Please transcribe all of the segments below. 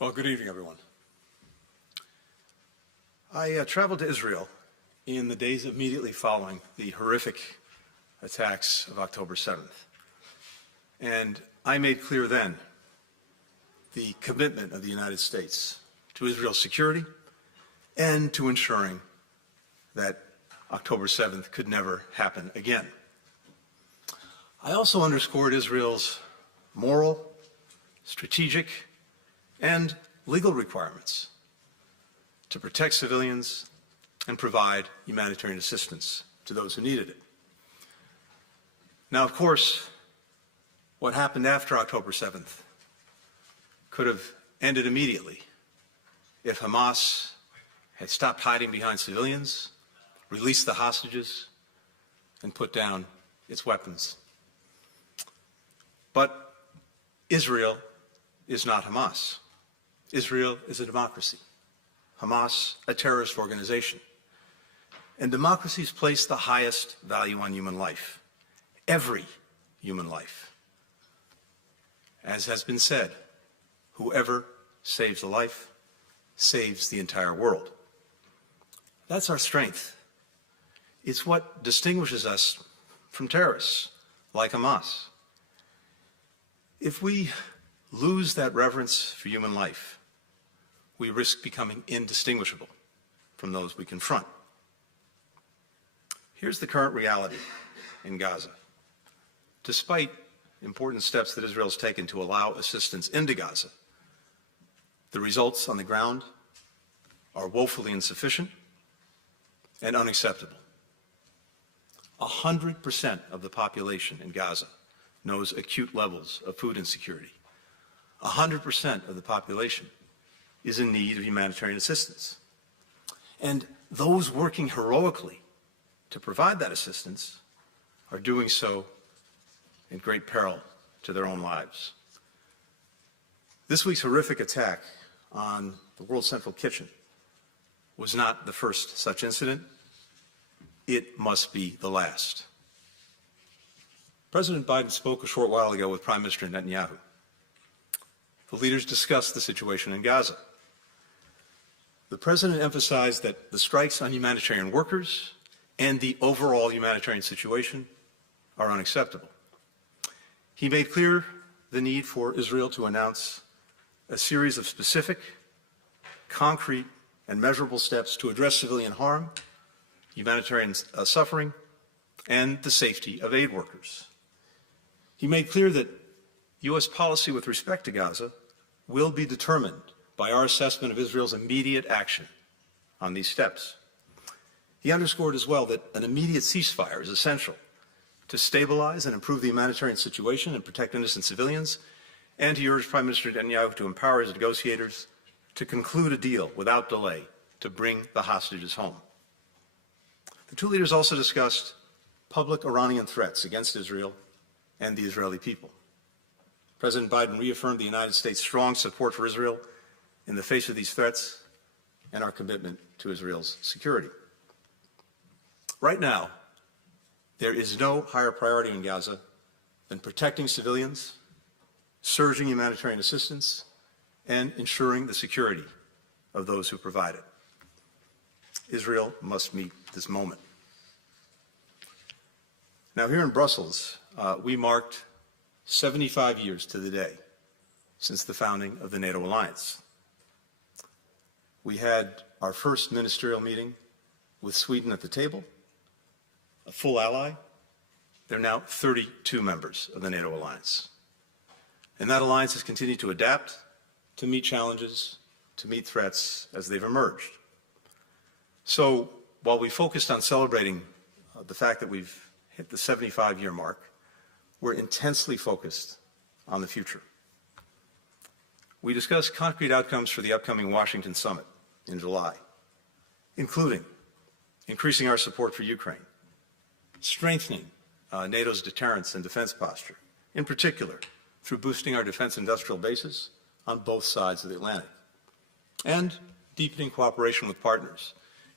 Well, good evening, everyone. I traveled to Israel in the days immediately following the horrific attacks of October 7th. And I made clear then the commitment of the United States to Israel's security and to ensuring that October 7th could never happen again. I also underscored Israel's moral, strategic, and legal requirements to protect civilians and provide humanitarian assistance to those who needed it. Now, of course, what happened after October 7th could have ended immediately if Hamas had stopped hiding behind civilians, released the hostages, and put down its weapons. But Israel is not Hamas. Israel is a democracy. Hamas, a terrorist organization. And democracies place the highest value on human life. Every human life. As has been said, whoever saves a life saves the entire world. That's our strength. It's what distinguishes us from terrorists like Hamas. If we lose that reverence for human life, we risk becoming indistinguishable from those we confront. Here's the current reality in Gaza. Despite important steps that Israel has taken to allow assistance into Gaza, the results on the ground are woefully insufficient and unacceptable. 100% of the population in Gaza knows acute levels of food insecurity. 100% of the population is in need of humanitarian assistance. And those working heroically to provide that assistance are doing so in great peril to their own lives. This week's horrific attack on the World Central Kitchen was not the first such incident. It must be the last. President Biden spoke a short while ago with Prime Minister Netanyahu. The leaders discussed the situation in Gaza. The president emphasized that the strikes on humanitarian workers and the overall humanitarian situation are unacceptable. He made clear the need for Israel to announce a series of specific, concrete, and measurable steps to address civilian harm, humanitarian suffering, and the safety of aid workers. He made clear that U.S. policy with respect to Gaza will be determined by our assessment of Israel's immediate action on these steps. He underscored as well that an immediate ceasefire is essential to stabilize and improve the humanitarian situation and protect innocent civilians, and he urged Prime Minister Netanyahu to empower his negotiators to conclude a deal without delay to bring the hostages home. The two leaders also discussed public Iranian threats against Israel and the Israeli people. President Biden reaffirmed the United States' strong support for Israel in the face of these threats and our commitment to Israel's security. Right now, there is no higher priority in Gaza than protecting civilians, surging humanitarian assistance, and ensuring the security of those who provide it. Israel must meet this moment. Now, here in Brussels, we marked 75 years to the day since the founding of the NATO alliance. We had our first ministerial meeting with Sweden at the table, a full ally. There are now 32 members of the NATO alliance. And that alliance has continued to adapt, to meet challenges, to meet threats as they've emerged. So while we focused on celebrating the fact that we've hit the 75-year mark, we're intensely focused on the future. We discussed concrete outcomes for the upcoming Washington summit in July, including increasing our support for Ukraine, strengthening NATO's deterrence and defense posture, in particular through boosting our defense industrial bases on both sides of the Atlantic, and deepening cooperation with partners,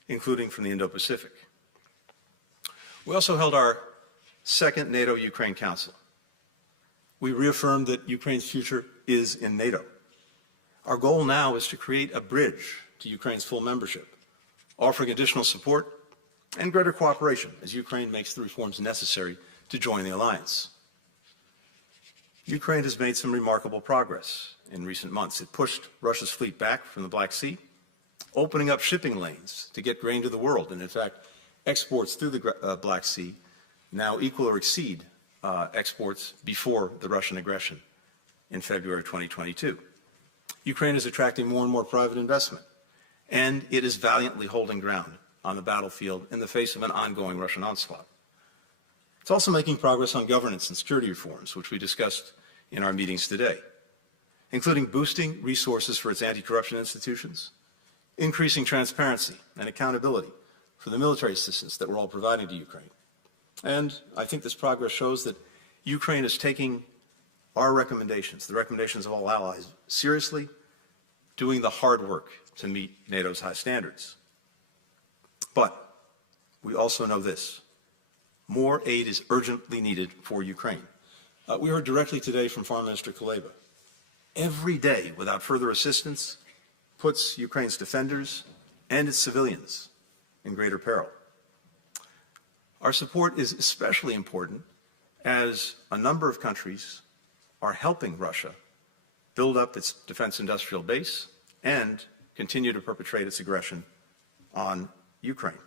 including from the Indo-Pacific. We also held our second NATO-Ukraine Council. We reaffirmed that Ukraine's future is in NATO. Our goal now is to create a bridge to Ukraine's full membership, offering additional support and greater cooperation as Ukraine makes the reforms necessary to join the alliance. Ukraine has made some remarkable progress in recent months. It pushed Russia's fleet back from the Black Sea, opening up shipping lanes to get grain to the world. And in fact, exports through the Black Sea now equal or exceed exports before the Russian aggression in February 2022. Ukraine is attracting more and more private investment, and it is valiantly holding ground on the battlefield in the face of an ongoing Russian onslaught. It's also making progress on governance and security reforms, which we discussed in our meetings today, including boosting resources for its anti-corruption institutions, increasing transparency and accountability for the military assistance that we're all providing to Ukraine. And I think this progress shows that Ukraine is taking our recommendations, the recommendations of all allies, seriously, doing the hard work to meet NATO's high standards. But we also know this: more aid is urgently needed for Ukraine. We heard directly today from Foreign Minister Kuleba. Every day without further assistance puts Ukraine's defenders and its civilians in greater peril. Our support is especially important as a number of countries are helping Russia build up its defense industrial base and continue to perpetrate its aggression on Ukraine.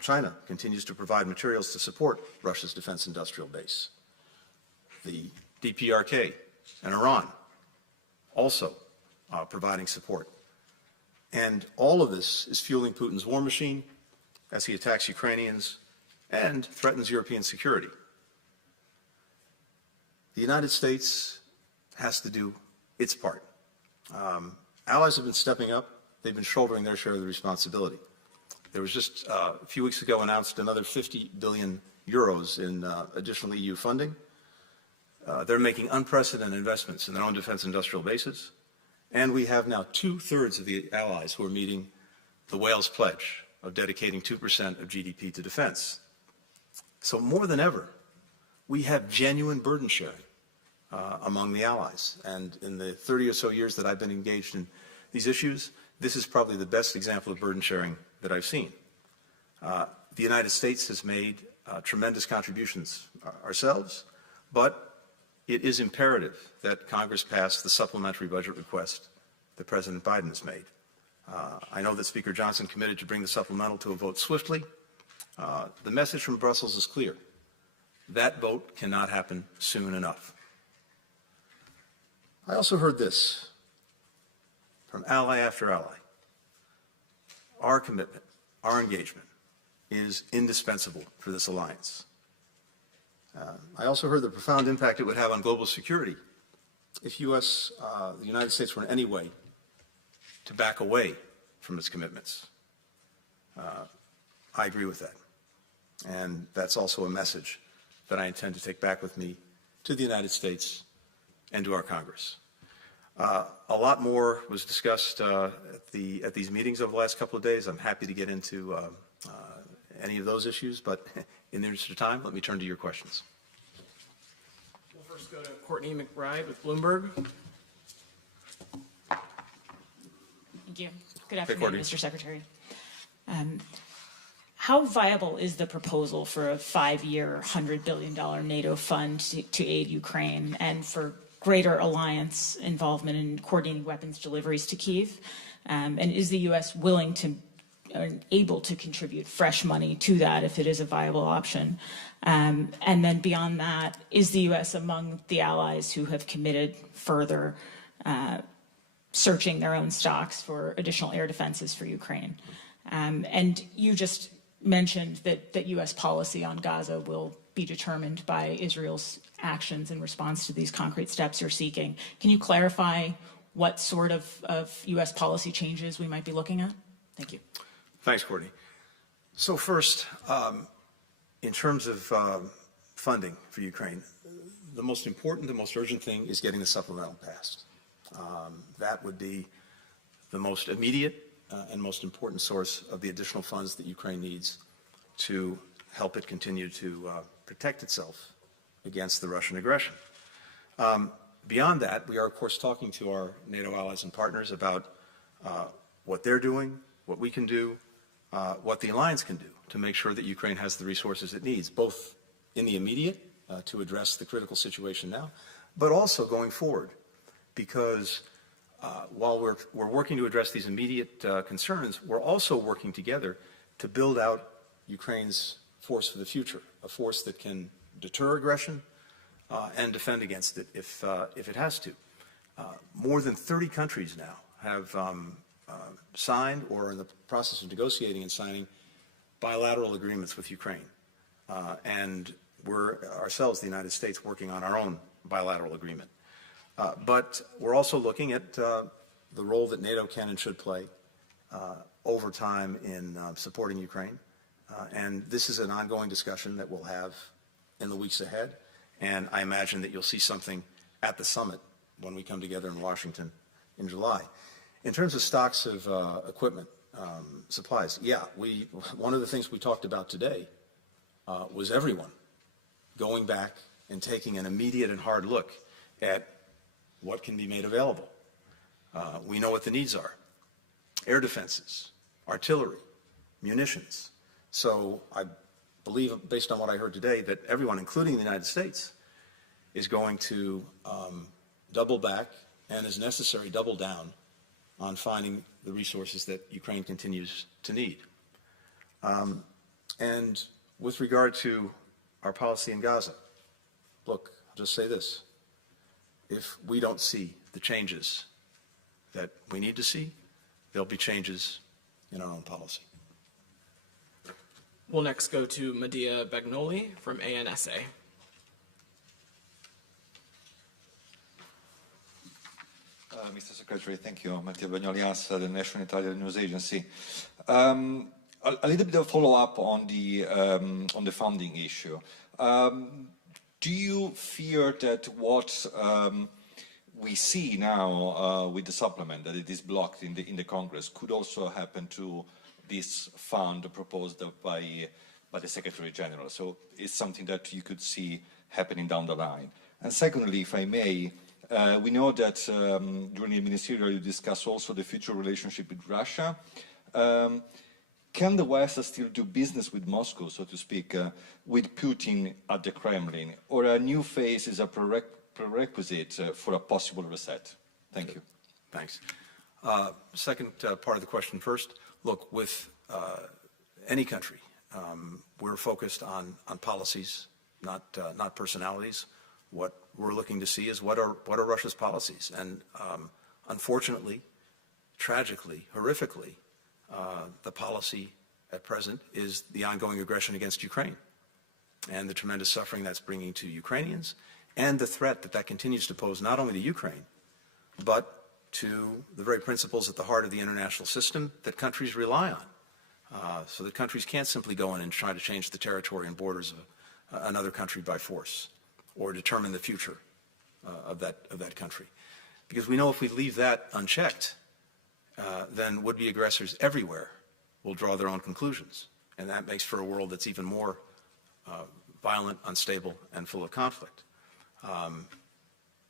China continues to provide materials to support Russia's defense industrial base. The DPRK and Iran also providing support. And all of this is fueling Putin's war machine as he attacks Ukrainians and threatens European security. The United States has to do its part. Allies have been stepping up. They've been shouldering their share of the responsibility. There was just a few weeks ago announced another 50 billion euros in additional EU funding. They're making unprecedented investments in their own defense industrial bases. And we have now 2/3 of the allies who are meeting the Wales pledge of dedicating 2% of GDP to defense. So more than ever, we have genuine burden sharing among the allies. And in the 30 or so years that I've been engaged in these issues, this is probably the best example of burden sharing that I've seen. The United States has made tremendous contributions ourselves, but it is imperative that Congress pass the supplementary budget request that President Biden has made. I know that Speaker Johnson committed to bring the supplemental to a vote swiftly. The message from Brussels is clear. That vote cannot happen soon enough. I also heard this from ally after ally. Our commitment, our engagement is indispensable for this alliance. I also heard the profound impact it would have on global security if the United States were in any way to back away from its commitments. I agree with that. And that's also a message that I intend to take back with me to the United States and to our Congress. A lot more was discussed at these meetings over the last couple of days. I'm happy to get into any of those issues, but in the interest of time, let me turn to your questions. We'll first go to Courtney McBride with Bloomberg. Thank you. Good afternoon, Mr. Secretary. How viable is the proposal for a 5-year, $100 billion NATO fund to aid Ukraine and for greater alliance involvement in coordinating weapons deliveries to Kyiv? And is the U.S. willing to and able to contribute fresh money to that if it is a viable option? And then beyond that, is the U.S. among the allies who have committed further searching their own stocks for additional air defenses for Ukraine? And you just mentioned that U.S. policy on Gaza will be determined by Israel's actions in response to these concrete steps you're seeking. Can you clarify what sort of U.S. policy changes we might be looking at? Thank you. Thanks, Courtney. So first, in terms of funding for Ukraine, the most important, the most urgent thing is getting the supplemental passed. That would be the most immediate and most important source of the additional funds that Ukraine needs to help it continue to protect itself against the Russian aggression. Beyond that, we are, of course, talking to our NATO allies and partners about what they're doing, what we can do, what the alliance can do to make sure that Ukraine has the resources it needs, both in the immediate to address the critical situation now, but also going forward. Because while we're working to address these immediate concerns, we're also working together to build out Ukraine's force for the future, a force that can deter aggression and defend against it if it has to. More than 30 countries now have signed or are in the process of negotiating and signing bilateral agreements with Ukraine. And we're ourselves, the United States, working on our own bilateral agreement. But we're also looking at the role that NATO can and should play over time in supporting Ukraine. And this is an ongoing discussion that we'll have in the weeks ahead. And I imagine that you'll see something at the summit when we come together in Washington in July. In terms of stocks of equipment, supplies, yeah, one of the things we talked about today was everyone going back and taking an immediate and hard look at what can be made available. We know what the needs are: air defenses, artillery, munitions. So I believe, based on what I heard today, that everyone, including the United States, is going to double back and, as necessary, double down on finding the resources that Ukraine continues to need. And with regard to our policy in Gaza, look, I'll just say this. If we don't see the changes that we need to see, there'll be changes in our own policy. We'll next go to Medea Bagnoli from ANSA. Mr. Secretary, thank you. Mattia Bagnoli, ANSA, the National Italian News Agency. A little bit of follow-up on the funding issue. Do you fear that what we see now with the supplement, that it is blocked in the Congress, could also happen to this fund proposed by the Secretary General? So it's something that you could see happening down the line. And secondly, if I may, we know that during the Ministerial you discussed also the future relationship with Russia. Can the West still do business with Moscow, so to speak, with Putin at the Kremlin, or a new phase is a prerequisite for a possible reset? Thank you. Thanks. Second part of the question first. Look, with any country, we're focused on policies, not personalities. What we're looking to see is what are Russia's policies, and unfortunately, tragically, horrifically, the policy at present is the ongoing aggression against Ukraine and the tremendous suffering that's bringing to Ukrainians, and the threat that continues to pose not only to Ukraine, but to the very principles at the heart of the international system that countries rely on. So that countries can't simply go in and try to change the territory and borders of another country by force, or determine the future of that country. Because we know if we leave that unchecked, then would-be aggressors everywhere will draw their own conclusions. And that makes for a world that's even more violent, unstable, and full of conflict.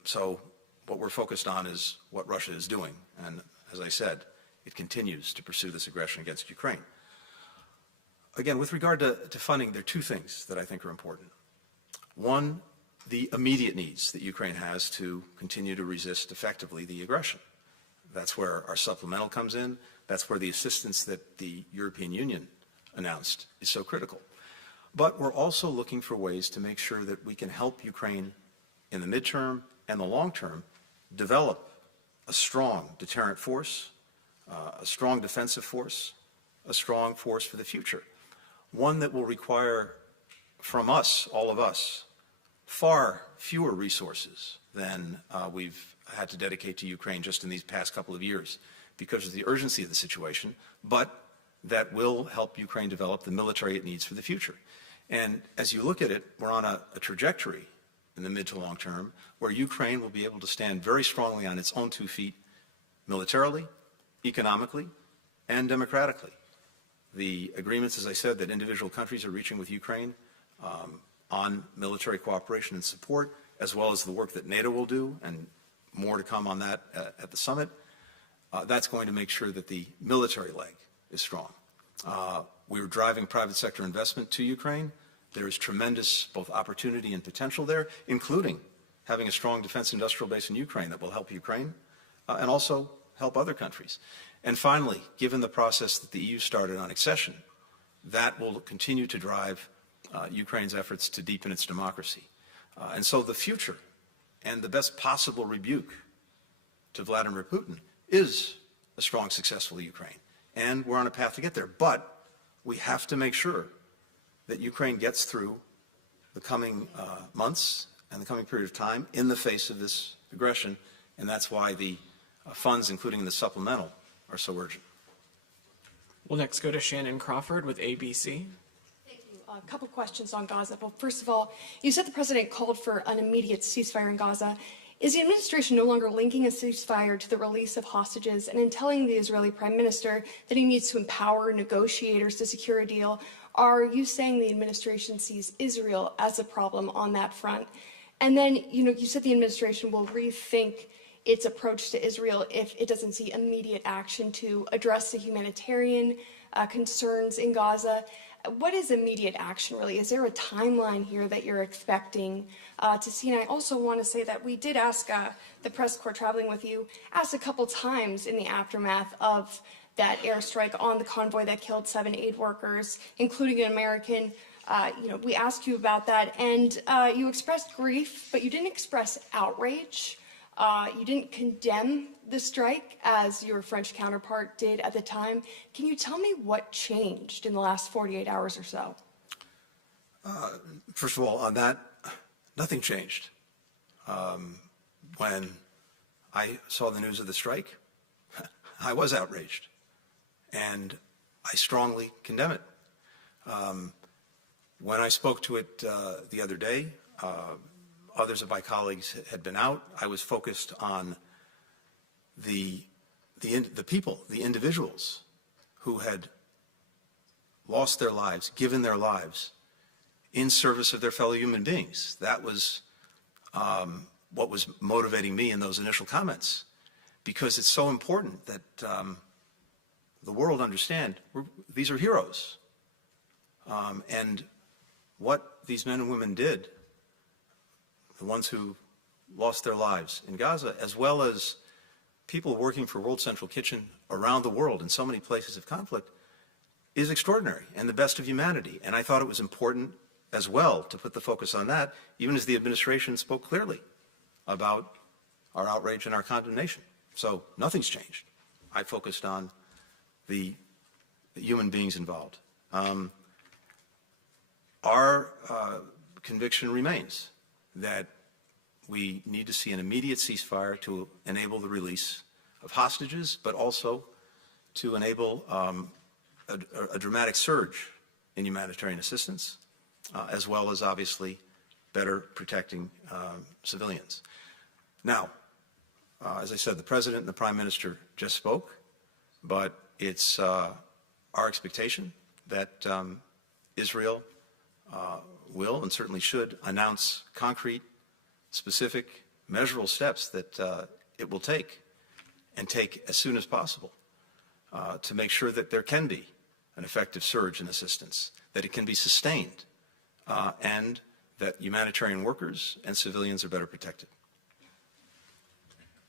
So what we're focused on is what Russia is doing. And as I said, it continues to pursue this aggression against Ukraine. Again, with regard to funding, there are two things that I think are important. One, the immediate needs that Ukraine has to continue to resist effectively the aggression. That's where our supplemental comes in. That's where the assistance that the European Union announced is so critical. But we're also looking for ways to make sure that we can help Ukraine in the midterm and the long term develop a strong deterrent force, a strong defensive force, a strong force for the future. One that will require from us, all of us, far fewer resources than we've had to dedicate to Ukraine just in these past couple of years because of the urgency of the situation, but that will help Ukraine develop the military it needs for the future. And as you look at it, we're on a trajectory in the mid to long term where Ukraine will be able to stand very strongly on its own 2 feet militarily, economically, and democratically. The agreements, as I said, that individual countries are reaching with Ukraine on military cooperation and support as well as the work that NATO will do, and more to come on that at the summit, that's going to make sure that the military leg is strong. We are driving private sector investment to Ukraine. There is tremendous both opportunity and potential there, including having a strong defense industrial base in Ukraine that will help Ukraine and also help other countries. And finally, given the process that the EU started on accession, that will continue to drive Ukraine's efforts to deepen its democracy. And so the future and the best possible rebuke to Vladimir Putin is a strong, successful Ukraine. And we're on a path to get there. But we have to make sure that Ukraine gets through the coming months and the coming period of time in the face of this aggression. And that's why the funds, including the supplemental, are so urgent. We'll next go to Shannon Crawford with ABC. A couple questions on Gaza. Well, first of all, you said the president called for an immediate ceasefire in Gaza. Is the administration no longer linking a ceasefire to the release of hostages? And in telling the Israeli prime minister that he needs to empower negotiators to secure a deal, are you saying the administration sees Israel as a problem on that front? And then, you said the administration will rethink its approach to Israel if it doesn't see immediate action to address the humanitarian concerns in Gaza. What is immediate action, really? Is there a timeline here that you're expecting to see? And I also want to say that we did ask the press corps traveling with you, asked a couple times in the aftermath of that airstrike on the convoy that killed 7 aid workers, including an American. We asked you about that, and you expressed grief, but you didn't express outrage. You didn't condemn the strike as your French counterpart did at the time. Can you tell me what changed in the last 48 hours or so? First of all, on that, nothing changed. When I saw the news of the strike, I was outraged, and I strongly condemn it. When I spoke to it the other day, others of my colleagues had been out. I was focused on the people, the individuals who had lost their lives, given their lives in service of their fellow human beings. That was what was motivating me in those initial comments, because it's so important that the world understand these are heroes. And what these men and women did, the ones who lost their lives in Gaza, as well as people working for World Central Kitchen around the world in so many places of conflict, is extraordinary and the best of humanity. And I thought it was important as well to put the focus on that, even as the administration spoke clearly about our outrage and our condemnation. So nothing's changed. I focused on the human beings involved. Our conviction remains that we need to see an immediate ceasefire to enable the release of hostages, but also to enable a dramatic surge in humanitarian assistance, as well as obviously better protecting civilians. Now, as I said, the President and the Prime Minister just spoke, but it's our expectation that Israel will and certainly should announce concrete, specific, measurable steps that it will take, and take as soon as possible, to make sure that there can be an effective surge in assistance, that it can be sustained, and that humanitarian workers and civilians are better protected.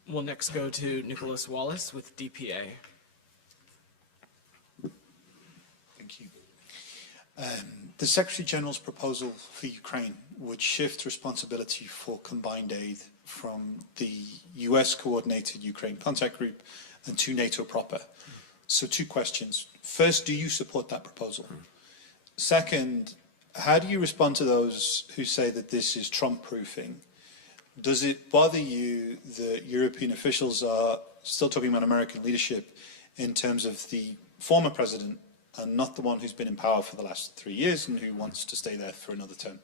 We'll next go to Nicholas Wallace with DPA. Thank you. The Secretary General's proposal for Ukraine would shift responsibility for combined aid from the US-coordinated Ukraine contact group and to NATO proper. So 2 questions. First, do you support that proposal? Second, how do you respond to those who say that this is Trump-proofing? Does it bother you that European officials are still talking about American leadership in terms of the former president and not the one who's been in power for the last 3 years and who wants to stay there for another term?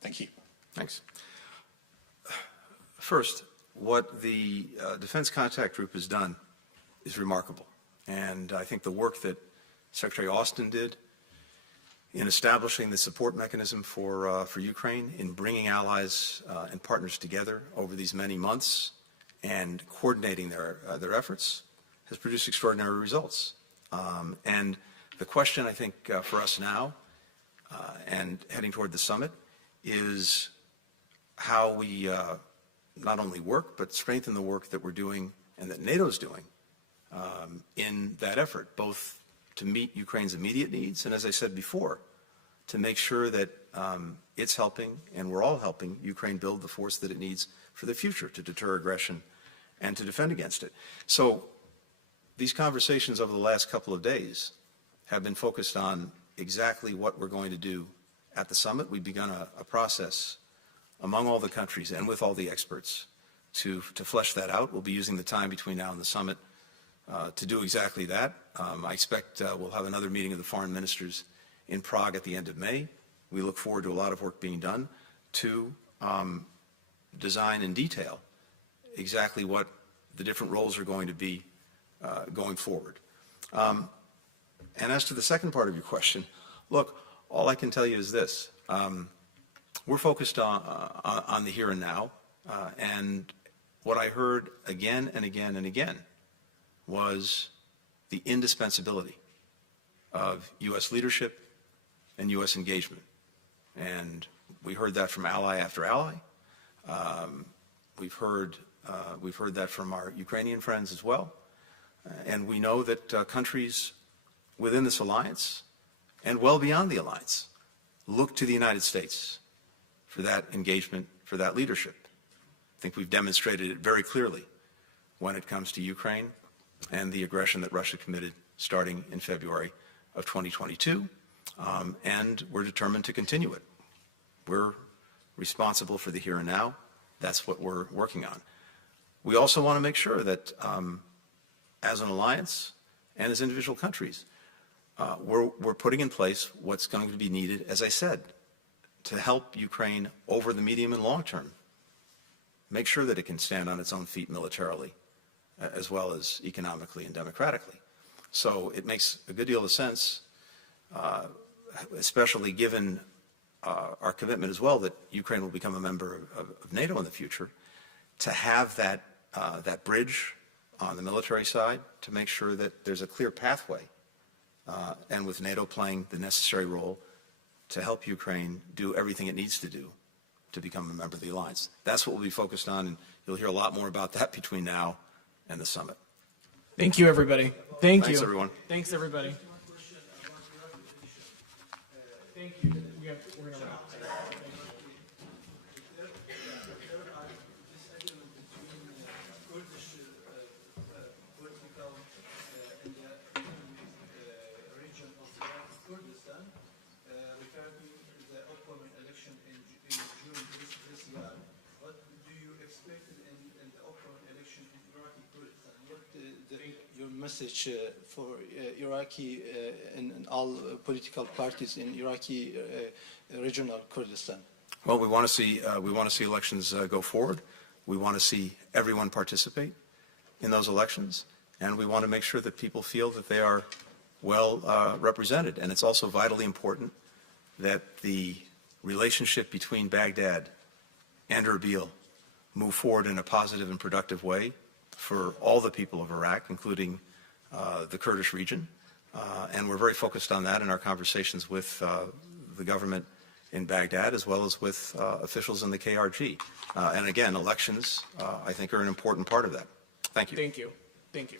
Thank you. Thanks. First, what the Defense Contact Group has done is remarkable. And I think the work that Secretary Austin did in establishing the support mechanism for Ukraine, in bringing allies and partners together over these many months and coordinating their efforts has produced extraordinary results. And the question, I think, for us now and heading toward the summit is how we not only work, but strengthen the work that we're doing and that NATO's doing in that effort, both to meet Ukraine's immediate needs, and as I said before, to make sure that it's helping, and we're all helping, Ukraine build the force that it needs for the future to deter aggression and to defend against it. So these conversations over the last couple of days have been focused on exactly what we're going to do at the summit. We've begun a process among all the countries and with all the experts to flesh that out. We'll be using the time between now and the summit to do exactly that. I expect we'll have another meeting of the foreign ministers in Prague at the end of May. We look forward to a lot of work being done to design in detail exactly what the different roles are going to be going forward. And as to the second part of your question, look, all I can tell you is this. We're focused on the here and now, and what I heard again and again and again was the indispensability of U.S. leadership and U.S. engagement. And we heard that from ally after ally. We've heard that from our Ukrainian friends as well. And we know that countries within this alliance and well beyond the alliance look to the United States for that engagement, for that leadership. I think we've demonstrated it very clearly when it comes to Ukraine and the aggression that Russia committed starting in February of 2022, and we're determined to continue it. We're responsible for the here and now. That's what we're working on. We also want to make sure that as an alliance and as individual countries, we're putting in place what's going to be needed, as I said, to help Ukraine over the medium and long term, make sure that it can stand on its own feet militarily, as well as economically and democratically. So it makes a good deal of sense, especially given our commitment as well that Ukraine will become a member of NATO in the future, to have that bridge on the military side to make sure that there's a clear pathway, and with NATO playing the necessary role to help Ukraine do everything it needs to do to become a member of the alliance. That's what we'll be focused on, and you'll hear a lot more about that between now and the summit. Thank you, everybody. Thank you. Thanks, everyone. Thanks, everybody. Thank you. We're going to wrap. Your message for Iraqi and all political parties in Iraqi regional Kurdistan? Well, we want to see elections go forward. We want to see everyone participate in those elections, and we want to make sure that people feel that they are well represented. And it's also vitally important that the relationship between Baghdad and Erbil move forward in a positive and productive way for all the people of Iraq, including the Kurdish region. And we're very focused on that in our conversations with the government in Baghdad, as well as with officials in the KRG. And again, elections, I think, are an important part of that. Thank you. Thank you. Thank you.